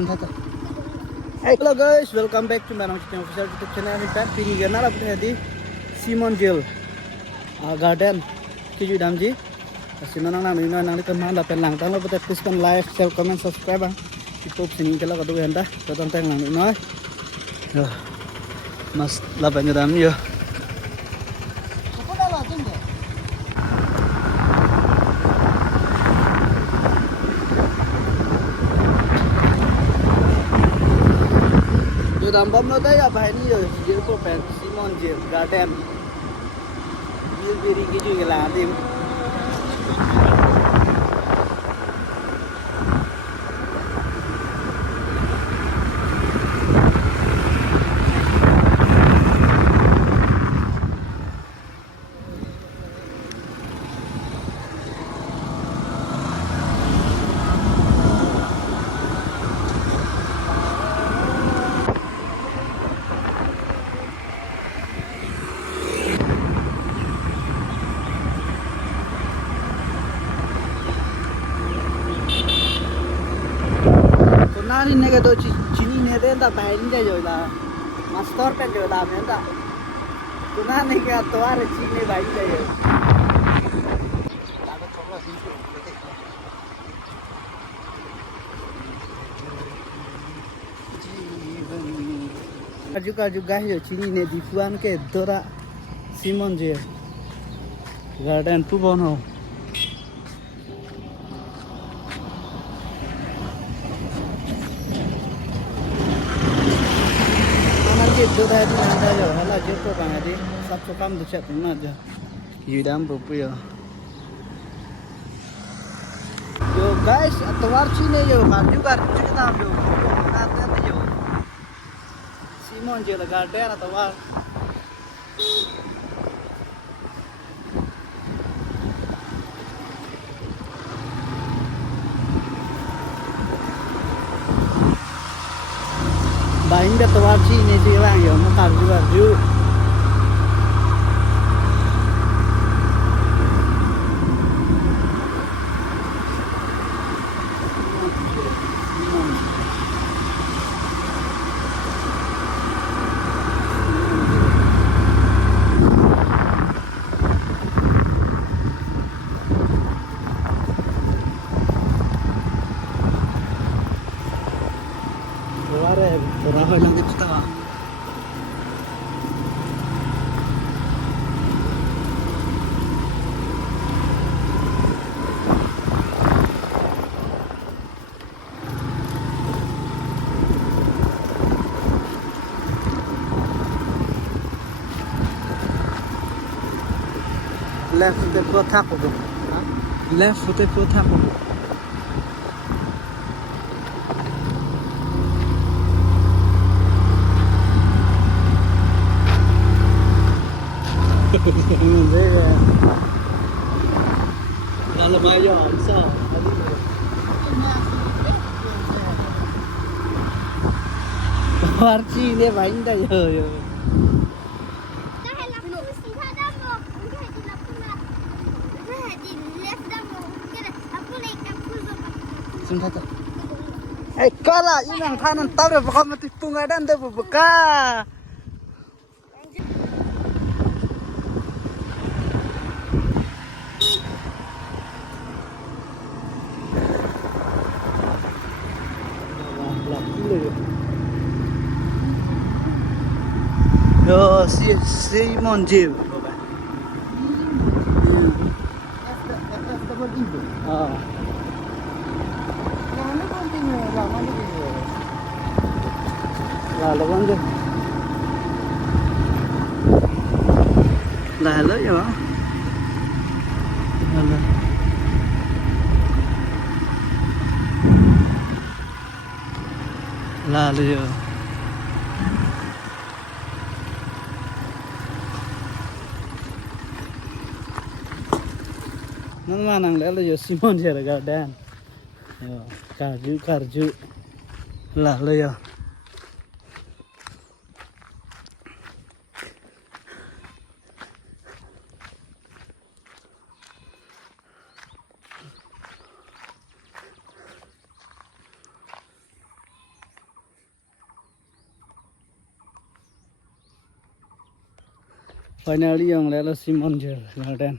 Hello guys, welcome back to Manang Channel official YouTube channel. I'm back to India. Now we have the Simon Jail Garden. Kiju damji. Simanang nang nang nang kemana dapat langtang lo betul please kan like, share, comment, subscribe bang. YouTube sini kalau kau tu hendak, kau tentang nang ini. Yo, mas lapan jam yo. Rambam lo dah apa ini yo, jail ko pen Simon Jail Garden. Jail beri kiju geladim. Nari nega to chini ne den da pain ja jo la master pe jo da men da kuna nega to are chini bai ja jo kaju jo chini ne dipuan ke dora Simon Jail Garden tu bono itu dah di mana jo, hala jatuh bang adi, satu kam tu cek mana jo, yudam bupu yo. Yo guys, atwar cine yo, maju kita yo, nanti tu yo, Simon Jail Garden atwar. Bain dah atwar cine sih bang yo, makar ju. Berapa yang kita tahu? Left foot pro tapo. Left foot pro tapo. Kalau mayo, so. Warci ini main dah yo. Sebentar. Kala ini yang tanan tahu deh pokok mati pungadan deh buka. Yo, Simon Jail. Ah. Lalu kan tuh. Lalu ya. Lalu. Lalu ya. Mana nang lalu ya Simon Jail Garden. Yo, karju. Lalu ya. Finally yang lelo Simon Jail Garden.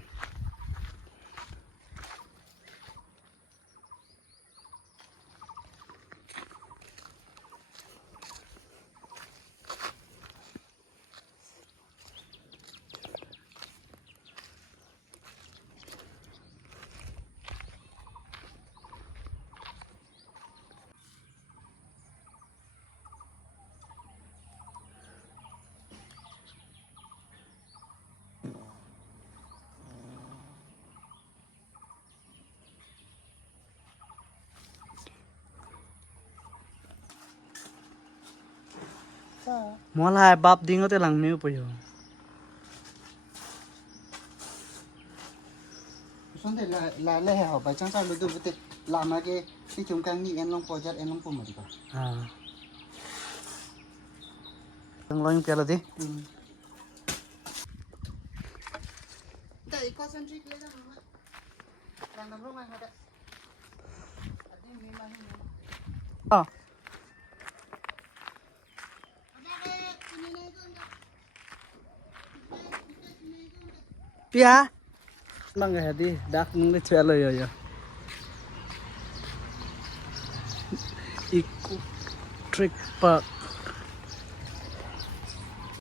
Mulai bab dingo te lang meu puyo. Sunde la he ho ba chang sa lu du te lama ke ti chung kang ni en long project en long pu ma di ba. Ang long pela di. Dai concentrate le lang ma. Lang nam ro ma ha da. Adi mi ma ni. Ah. Pia mang cái đi đắc những cái chuyện lời rồi Eco Trick Park